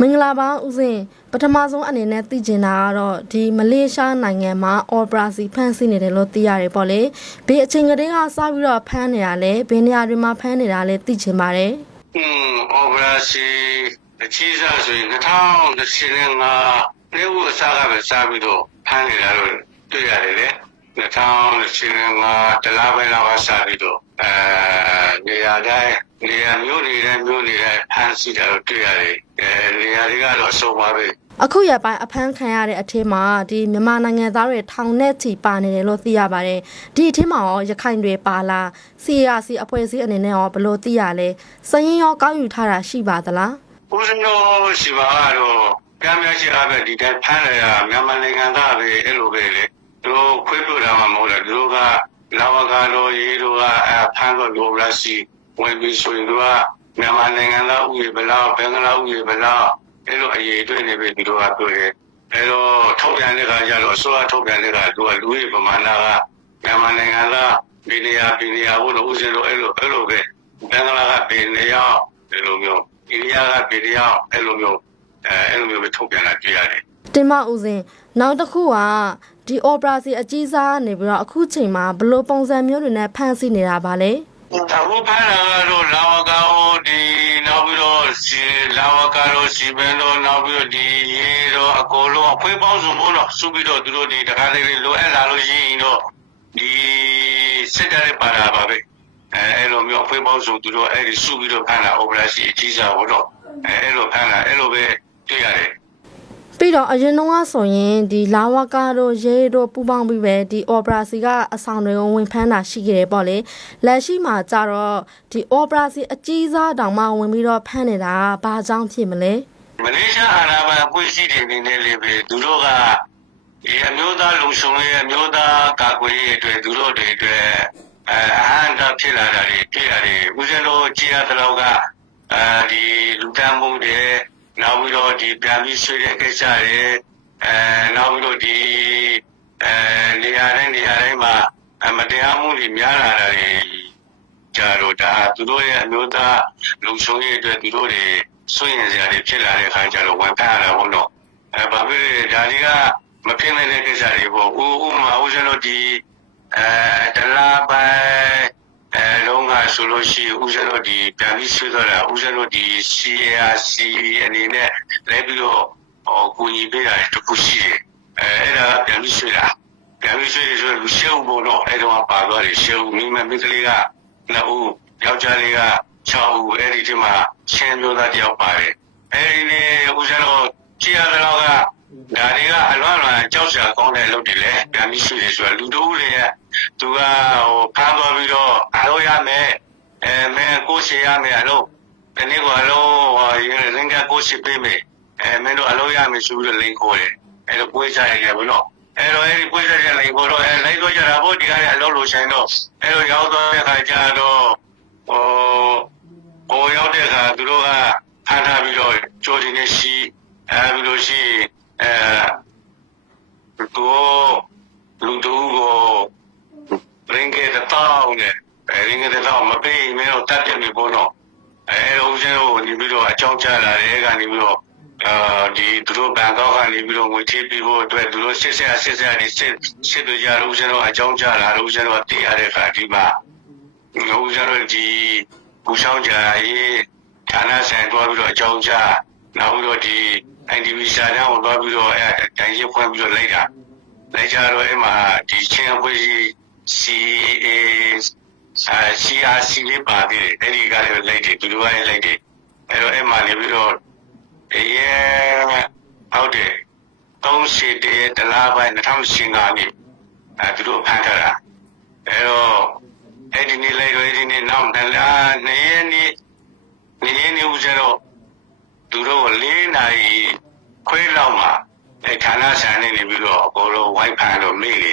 မင်္ဂလာပါဦးစင်ပထမဆုံးအနေနဲ့သိချင်တာကတော့ဒီမလေးရှားနိုင်ငံမှာအော်ပရာစီဖမ်းဆီးနေတယ်လို့သိရတယ်ပေါ့လေဘယ်အချိန်ကတည်းကစပြီးတော့ဖမ်းနေတာလဲဘယ်နေရာတွေမှာဖမ်းနေတာလဲသိချင်ပါတယ်อืมအော်ပရာစီအကြီးစားဆိုရင်2025နေ့ဦးအစားကပဲစားပြီးတော့ဖမ်းနေတာလို့တွေ့ရတယ်လေ 2025တလားပိုင်းလောက်ကစားပြီးတော့အဲနေရာတိုင်းနေရာမျိုးနေတိုင်းမျိုးနေတိုင်းဖမ်းဆီးတာလို့တွေ့ရတယ်အဲနေရာတွေကတော့အဆိုးပါပဲအခုရပိုင်းအဖမ်းခံရတဲ့အထက်မှာဒီမြန်မာနိုင်ငံသားတွေထောင်နဲ့ချီပါနေတယ်လို့သိရပါတယ်ဒီအထက်မှာရောရခိုင်တွေပါလား CRC အဖွဲ့အစည်းအနေနဲ့ရောဘယ်လိုသိရလဲစရင်ရောကောက်ယူထားတာရှိပါသလားဦးဇင်းတို့ရှိပါတော့ကမ်းများရှိအားပဲဒီတိုင်းဖမ်းရတာမြန်မာနိုင်ငံသားပဲအဲ့လိုပဲလေ သူတို့ခွေးပြတာမှမဟုတ်လားသူတို့ကလာဝကာတို့ရေတို့ကအဲဖမ်းတော့လိုလာစီဝင်ပြီးဆိုရင်သူကမြန်မာနိုင်ငံသားဥယေဘလောက်ဘင်္ဂလားဥယေဘလောက်အဲ့လိုအရေးအတွက်နေပဲသူတို့ကပြောတယ်အဲ့တော့ထုတ်ပြန်တဲ့ခါကျတော့အစိုးရထုတ်ပြန်တဲ့ခါသူကလူကြီးပမာဏကမြန်မာနိုင်ငံသားပြည်နေရာပြည်နေရာဘုလို့ဦးဇင်းတို့အဲ့လိုအဲ့လိုပဲဘင်္ဂလားကပြည်နေရာအဲ့လိုမျိုးအိန္ဒိယကပြည်တယောက်အဲ့လိုမျိုးအဲအဲ့လိုမျိုးပဲထုတ်ပြန်လာကြရတယ်တင်မဦးစင်နောက်တစ်ခုက ဒီ operation အကြီးစားကနေပြီးတော့အခုချိန်မှာဘယ်လိုပုံစံမျိုးတွေနဲ့ဖမ်းဆီးနေတာပါလဲ။အခုဖမ်းတာကတော့လာဝကာဟိုဒီနောက်ပြီးတော့စီလာဝကာတို့စီဘန်တို့နောက်ပြီးတော့ဒီရေတို့အကုန်လုံးအဖွဲပေါင်းစုံဘုလို့စုပြီးတော့သူတို့ဒီတခါလေးလိုအပ်လာလို့ရှိရင်တော့ဒီစစ်တပ်ရဲ့ပါတာပါပဲ။အဲအဲ့လိုမျိုးအဖွဲပေါင်းစုံသူတို့အဲ့ဒီစုပြီးတော့ဖမ်းတာ operation အကြီးစားဘုလို့အဲအဲ့လိုဖမ်းတာအဲ့လိုပဲတွေ့ရတယ် ပြီးတော့အရင်တုန်းကဆိုရင်ဒီလာဝကာတို့ရဲတို့ပူပေါင်းပြီးပဲဒီ operation ကအဆောင်တွေကိုဝင်ဖမ်းတာရှိခဲ့တယ်ပေါ့လေလက်ရှိမှာကြတော့ဒီ operation အကြီးစားတောင်မှဝင်ပြီးတော့ဖမ်းနေတာဘာကြောင့်ဖြစ်မလဲမလေးရှားအာဏာပိုင်အဖွဲ့အစည်းတွေအနေနဲ့လည်းပဲသူတို့ကဒီအမျိုးသားလုံခြုံရေးအမျိုးသားကာကွယ်ရေးအတွက်သူတို့တွေအတွက်အဲအဟန့်တာဖြစ်လာတာတွေတွေ့ရတယ်ဦးဇင်းတို့ကြည်ရတဲ့လောက်ကအဲဒီလူတန်းမှုတွေ နောက်ပြီးတော့ဒီပြန်ပြီးဆွေးတဲ့ကိစ္စတွေအဲနောက်ပြီးတော့ဒီအဲနေရာတိုင်းနေရာတိုင်းမှာအမတရားမှုတွေများလာတာတွေကြတော့ဒါသူတို့ရဲ့အမျိုးသားလုံခြုံရေးအတွက်သူတို့တွေစွန့်ရင်စရာတွေဖြစ်လာတဲ့အခါကျတော့ဝန်ဖတ်ရတာဘုံတော့အဲဘာဖြစ်လဲဒါတွေကမဖြစ်နိုင်တဲ့ကိစ္စတွေပေါ့ဥဥမာဦးဇင်းတို့ဒီအဲတလားပိုင်း အဲလုံးကဆိုလို့ရှိရင်ဦးဇင်းတို့ဒီပြန်ပြီးဆွေးတော့တာဦးဇင်းတို့ဒီ CRC အနေနဲ့လည်းပြီးတော့ဟောကိုကြီးပေးတာတခုရှိတယ်အဲအဲ့ဒါကပြန်ပြီးဆွေးတာပြန်ပြီးဆွေးရဆိုလူရှေ့ဦးဘုံတော့အဲ့တော့ပါသွားတယ်ရှေ့ဦးမိမမိကလေးကနှစ်ဦးယောက်ျားလေးက6ဦးအဲ့ဒီထဲမှာချင်းမျိုးသားတစ်ယောက်ပါတယ်အဲ့ဒီနေ့ဦးဇင်းတို့ကြည်ရတဲ့တော့က ဒါတွေကအလွန်အလွန်ကြောက်စရာကောင်းတဲ့လုပ်တွေလေပြန်ပြီးရှိတယ်ဆိုတော့လူတို့တွေရဲ့သူကဟိုဖမ်းသွားပြီးတော့အားလို့ရမယ်အဲမင်းကိုရှိရမယ်အလုပ်ဒီနေ့ကအလုပ်ဟိုရင်းကကိုရှိပေးမယ်အဲမင်းတို့အလုပ်ရမယ်ဆိုပြီးတော့လိန်ခေါ်တယ်အဲ့တော့ကိုယ်ကြရတယ်ဘုလို့အဲ့တော့အဲ့ဒီကိုယ်ကြရလိန်ခေါ်တော့အဲလိုက်တော့ကြတာဘုဒီကနေ့အလုပ်လို့ဆိုင်တော့အဲ့လိုရောက်တော့တဲ့ခါကျတော့ဟိုဟိုရောက်တဲ့ခါသူတို့ကဖမ်းထားပြီးတော့ကြိုတင်နေရှိအဲပြီးလို့ရှိ အဲကိုလူတို့ကိုရင်ကေတဲ့တောင်းနဲ့ရင်ကေတဲ့တောင်းမပေးမင်းတို့တတ်တယ်မြေပေါ်တော့အဲလိုဦးဇင်းတို့နေပြီးတော့အကြောင်းကြားလာတယ်ကနေပြီးတော့အာဒီသူတို့ဘန်ကောက်ကနေပြီးတော့ငွေချေးပြီးဖို့အတွက်သူတို့စစ်ဆက်စစ်ဆက်နေစစ်စစ်တွေကြလို့ဦးဇင်းတို့အကြောင်းကြားလာလို့ဦးဇင်းတို့သိရတဲ့အခါဒီမှာဦးဇင်းတို့ဒီဘူဆောင်ကြရေးဌာနဆိုင်တွားပြီးတော့အကြောင်းကြားနောက်ပြီးတော့ဒီ IDV စာတမ်းကိုတွားပြီးတော့အဲတိုင်ရဖွင့်ပြီးတော့လိုက်တာလိုက်ကြတော့အဲ့မှာဒီချင်းအဖွဲ့ကြီး CA အာ CRC လေးပါသေးတယ်အဲ့ဒီကလည်းလိုက်တယ်သူတို့ကလည်းလိုက်တယ်အဲ့တော့အဲ့မှာနေပြီးတော့အဲဟုတ်တယ်30တည်းတလားပိုင်း2015နှစ်အဲသူတို့ဖမ်းထားတာအဲ့တော့အဲ့ဒီနေ့လိုက်တော့အဲ့ဒီနေ့နောက်တလားနေ့ရက်နေ့နေ့ရက်နေ့ဦးကျတော့ သူတို့၄နာရီခွဲလောက်မှာအဲဌာနဆိုင်နေနေပြီးတော့အကုန်လုံးဝိုင်းဖမ်းတော့မေးလေ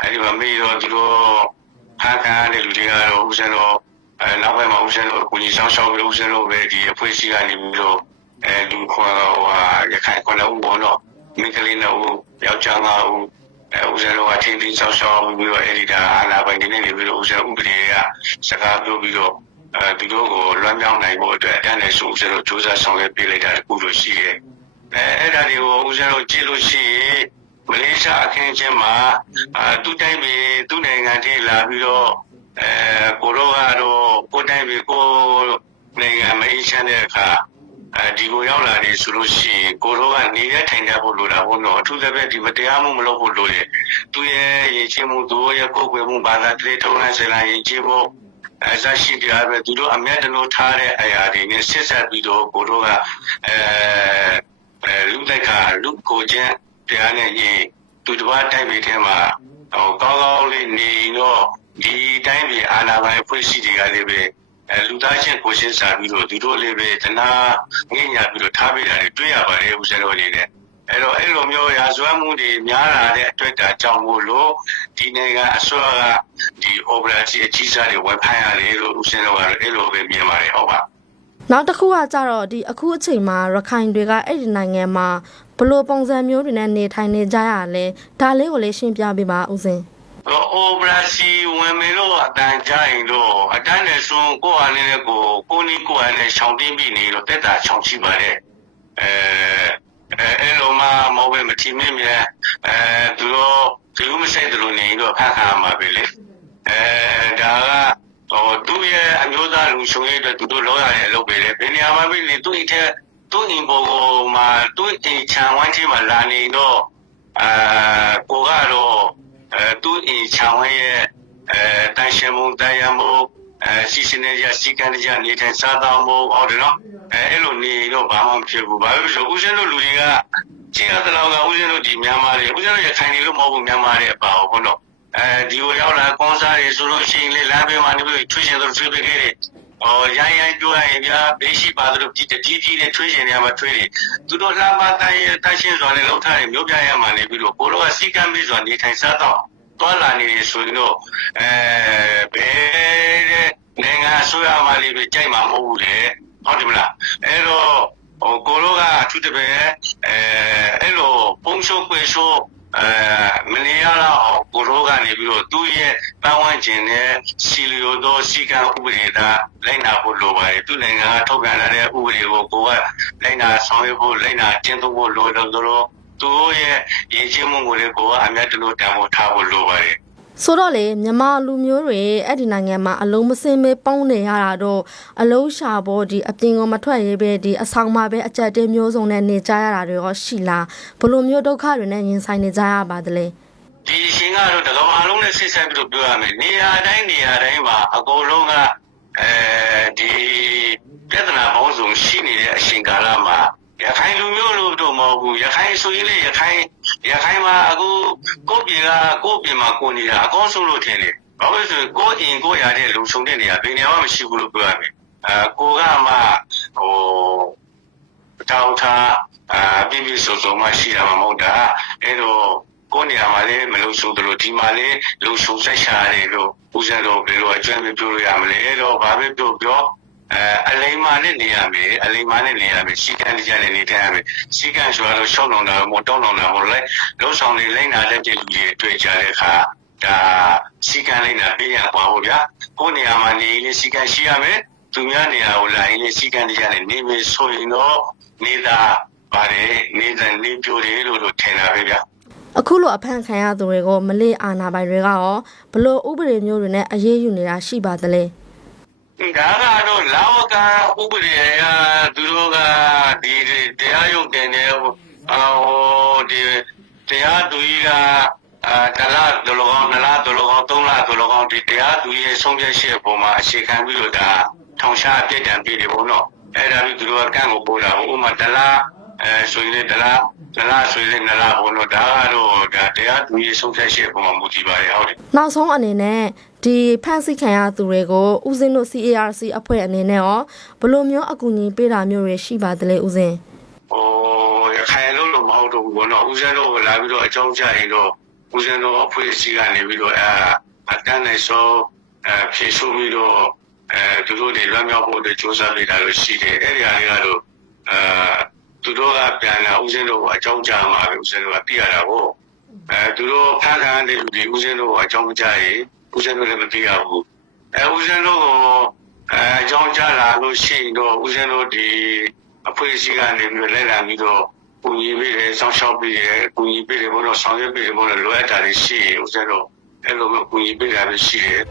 အဲ့ဒီမှာမေးတော့သူတို့ဖမ်းခံရတဲ့လူတွေကတော့ဦးကျတော့အဲနောက်ပိုင်းမှာဦးကျတော့ကိုကြီးဆောင်ရှောက်ပြီးဦးကျတော့ပဲဒီအဖွဲ့အစည်းကနေပြီးတော့အဲလူခေါ်တော့ဟာရခိုင်ခေါ်တော့ဘောတော့မိကလေးနဲ့ဦးယောက်ျားငါဦးအဲဦးဇင်းတို့ကချင်းချင်းဆောက်ရှောက်ပြီးတော့အဲ့ဒီဒါအာနာပိုင်တွေနဲ့နေပြီးတော့ဦးဇင်းဥပဒေကစကားပြောပြီးတော့အဲ သူတို့ကိုလွှမ်းမြောက်နိုင်ဖို့အတွက်အတန်းနဲ့ဆိုဦးဇင်းတို့စူးစမ်းဆောင်ရွက်ပေးလိုက်တာတခုလို့ရှိတယ်ဇင်းတို့ကြည့်လို့ရှိရင်မလေးရှားအခင်းချင်းမှာအာသူ့တိုင်းပြည်သူ့နိုင်ငံထိလာပြီးတော့အဲကိုရောကတော့ကိုယ်တိုင်းပြည်ကိုနိုင်ငံမအေးချမ်းတဲ့အခါအဲဒီကိုရောက်လာတယ်ဆိုလို့ရှိရင်ကိုရောကနေရထိုင်ကြဖို့လိုတာဘုံတော့အထူးသဖြင့်ဒီမတရားမှုမလုပ်ဖို့လိုတယ်သူရဲ့ရည်ချင်းမှုသူရဲ့ကိုယ်ကွယ်မှုဘာသာတိထုံးနဲ့ဆရာရည်ချင်းဖို့ အဲဇာရှိကြပဲသူတို့အမျက်တလို့ထားတဲ့အရာတွေနဲ့ဆက်ဆက်ပြီးတော့ကိုတို့ကအဲအဲလူတိုက်ခါလူကိုချင်းတရားနဲ့ညီသူတစ်ပါးတိုက်ပြီးထဲမှာဟိုကောင်းကောင်းလေးနေတော့ဒီတိုင်းပြည်အာဏာပိုင်ဖွဲ့စည်းတွေကလည်းပဲအဲလူသားချင်းကိုရှင်းစာပြီးတော့သူတို့လည်းပဲတနာငိညာပြီးတော့ထားပေးတာတွေတွေ့ရပါတယ်ဦးဇင်းတို့အနေနဲ့ အဲ့တော့အဲ့လိုမျိုးရာဇဝတ်မှုတွေများလာတဲ့အတွက်ဒါကြောင့်မို့လို့ဒီနိုင်ငံအစိုးရကဒီ operation အကြီးစားတွေဝန်ဖမ်းရတယ်လို့ဦးစင်းတို့ကတော့အဲ့လိုပဲမြင်ပါတယ်ဟုတ်ပါနောက်တစ်ခုကကြတော့ဒီအခုအချိန်မှာရခိုင်တွေကအဲ့ဒီနိုင်ငံမှာဘလို့ပုံစံမျိုးတွေနဲ့နေထိုင်နေကြရလဲဒါလေးကိုလေးရှင်းပြပေးပါဦးစင်ဟို operation ဝင်မလို့အတန်ကြရင်တော့အတန်းနဲ့ဆုံးကိုယ့်အနေနဲ့ကိုကိုနီးကိုယ်အနေနဲ့ရှောင်တင်းပြီးနေတော့တက်တာချောင်ချိပါတယ်အဲ အဲအဲ့လိုမှမဟုတ်ပဲမထီမင်းမြဲအဲသူတို့သူမဆိုင်တယ်လို့နေတော့ဖတ်ခါမှာပဲလေအဲဒါကဟိုသူ့ရဲ့အမျိုးသားလူရှင်ရဲ့အတွက်သူတို့လောရတဲ့အလုပ်ပဲလေဘယ်နေရာမှာပဲနေသူ့အိတ်ထဲသူ့အိမ်ပေါ်မှာသူ့အိမ်ချမ်းဝိုင်းချင်းမှာလာနေတော့အာကိုကတော့အဲသူ့အိမ်ချမ်းဝိုင်းရဲ့အဲတန်ရှင်မှုတရားမှု အဲစီစနေရစီကံကြနေထိုင်စားသောက်မှုဟုတ်တယ်နော်အဲအဲ့လိုနေတော့ဘာမှမဖြစ်ဘူးဘာလို့လဲဆိုဦးစင်းတို့လူတွေကကျင်းရတဲ့လောက်ကဦးစင်းတို့ဒီမြန်မာတွေဦးစင်းတို့ရခိုင်နေလို့မဟုတ်ဘူးမြန်မာတွေအပါဟုတ်ပေါ့နော်အဲဒီကိုရောက်လာကွန်ဆာတွေဆိုလို့ရှိရင်လေလမ်းဘေးမှာနေပြီးထွေးရှင်တို့ထွေးပေးခဲ့တယ်ဟောရိုင်းရိုင်းပြောရရင်ဗျာဘေးရှိပါသလိုဒီတကြီးကြီးနဲ့ထွေးရှင်တွေမှာထွေးတယ်သူတို့လှမ်းမတိုင်းတရှင်းစွာနဲ့လှုပ်ထားတယ်မျိုးပြရမှာနေပြီးတော့ကိုတော့စီကံပြီးစွာနေထိုင်စားတော့ တွာလာနေတယ်ဆိုရင်တော့အဲဘယ်တဲ့နိုင်ငံအစိုးရမှလေးပဲကြိုက်မှာမဟုတ်ဘူးလေဟုတ်တယ်မလားအဲ့တော့ဟိုကိုတော့ကအထူးတပည့်အဲအဲ့လိုပုံရှုပ်ပွေရှုပ်အဲမနေရတော့ကိုတော့ကနေပြီးတော့သူ့ရဲ့ပတ်ဝန်းကျင်နဲ့စီလီယိုသောစီကံဥပဒေသားလိုက်နာဖို့လိုပါတယ်သူ့နိုင်ငံကထုတ်ပြန်လာတဲ့ဥပဒေကိုကိုကလိုက်နာဆောင်ရွက်ဖို့လိုက်နာကျင့်သုံးဖို့လိုတယ်လို့တော့ သူ့ရဲ့ရည်ချင်းမှုကိုလည်းကိုကအမြတ်တလို့တန်ဖို့ထားဖို့လိုပါတယ်ဆိုတော့လေမြန်မာလူမျိုးတွေအဲ့ဒီနိုင်ငံမှာအလုံးမစင်းမဲပေါင်းနေရတာတော့အလုံးရှာဖို့ဒီအပြင်ကမထွက်ရေးပဲဒီအဆောင်မှာပဲအကြက်တဲမျိုးစုံနဲ့နေကြရတာတွေရောရှိလားဘလို့မျိုးဒုက္ခတွေနဲ့ရင်ဆိုင်နေကြရပါသလဲဒီရှင်ကတော့တကောင်အလုံးနဲ့ဆက်ဆက်ပြီးတော့ပြောရမယ်နေရာတိုင်းနေရာတိုင်းမှာအကုန်လုံးကအဲဒီပြဿနာပေါင်းစုံရှိနေတဲ့အချိန်ကာလမှာ ရခိုင်လူမျိုးလို့တော့မဟုတ်ဘူးရခိုင်ဆိုရင်လေရခိုင်ရခိုင်မှာအခုကိုယ့်ပြည်ကကိုယ့်ပြည်မှာကိုနေတာအကောင်းဆုံးလို့ထင်တယ်ဘာလို့လဲဆိုရင်ကိုယ့်အင်ကိုယ့်ရတဲ့လုံခြုံတဲ့နေရာဘယ်နေရာမှမရှိဘူးလို့ပြောရမယ်အဲကိုကမှဟိုတောင်းထားအာပြည့်ပြည့်စုံစုံမှရှိတာမှမဟုတ်တာအဲ့တော့ကိုယ်နေရာမှာလည်းမလုံဆုံးတယ်လို့ဒီမှာလည်းလုံဆုံးဆက်ရှာရတယ်လို့ဦးဇင်းတော်ဘယ်လိုအကျွမ်းပြပြောလို့ရမလဲအဲ့တော့ဘာပဲပြောပြော အဲအလိမ္မာနဲ့နေရမယ်အလိမ္မာနဲ့နေရမယ်စီကံတရားနဲ့နေထိုင်ရမယ်စီကံဆိုတော့ရှောင်းလောင်တာမတောင်းလောင်တာမဟုတ်လဲလုံဆောင်နေလိုက်နာတဲ့လူတွေတွေ့ကြတဲ့အခါဒါစီကံလိုက်နာပြရပါဘူးဗျာကိုယ်နေရာမှာနေရင်စီကံရှိရမယ်သူများနေရာကိုလာရင်စီကံတရားနဲ့နေမယ်ဆိုရင်တော့နေတာပါတယ်နေတဲ့နေပြိုတယ်လို့လို့ထင်တာပဲဗျာအခုလိုအဖမ်းခံရသူတွေကိုမလေးအာနာပိုင်တွေကရောဘလို့ဥပဒေမျိုးတွေနဲ့အရေးယူနေတာရှိပါသလဲ ဒါကတော့လာဝကဥပဒေအရသူတို့ကဒီတရားရုံးတင်နေဟိုဒီတရားသူကြီးကအာတလားဒလောကောင်နလားဒလောကောင်သုံးလားဒလောကောင်ဒီတရားသူကြီးရဲ့ဆုံးဖြတ်ချက်အပေါ်မှာအခြေခံပြီးတော့ဒါထောင်ရှားအပြစ်ဒဏ်ပေးတယ်ဘုံတော့အဲ့ဒါပြီးသူတို့ကကန့်ကိုပို့တာဥပမာတလား အဲဆိုရင်တလားတလားဆိုရင်နလားဘုံတော့ဒါကတော့ဒါတရားသူကြီးဆုံးဖြတ်ချက်အပေါ်မှာမူတည်ပါတယ်ဟုတ်တယ်နောက်ဆုံးအနေနဲ့ဒီဖမ်းဆီးခံရသူတွေကိုဦးစင်းတို့ CARC အဖွဲ့အနေနဲ့ရောဘလို့မျိုးအကူအညီပေးတာမျိုးတွေရှိပါသလဲဦးစင်းဟိုရခိုင်လို့လို့မဟုတ်တော့ဘူးဘောနော်ဦးဇင်းတို့လာပြီးတော့အကြောင်းကြားရင်တော့ဦးဇင်းတို့အဖွဲ့အစည်းကနေပြီးတော့အဲအတန်းနဲ့ဆိုအဲဖြည့်ဆို့ပြီးတော့အဲသူတို့တွေလွှမ်းမြောက်ဖို့အတွက်စူးစမ်းနေတာလို့ရှိတယ်အဲ့ဒီအရာတွေကတော့အဲ သူတို့ကပြန်လာဦးဇင်းတို့ကအကြောင်းကြားမှာပဲဦးဇင်းတို့ကသိရတာကိုအဲသူတို့ဖမ်းခံတဲ့လူတွေဦးဇင်းတို့ကအကြောင်းကြားရင်ဦးဇင်းတို့လည်းမသိရဘူးအဲဦးဇင်းတို့ကိုအဲအကြောင်းကြားလာလို့ရှိရင်တော့ဦးဇင်းတို့ဒီအဖွဲ့အစည်းကနေပြီးတော့လက်လာပြီးတော့ကူညီပေးတယ်စောင့်ရှောက်ပေးတယ်ကူညီပေးတယ်ဘုလို့ဆောင်ရွက်ပေးတယ်ဘုလို့လိုအပ်တာတွေရှိရင်ဦးဇင်းတို့အဲ့လိုမျိုးကူညီပေးတာပဲရှိတယ်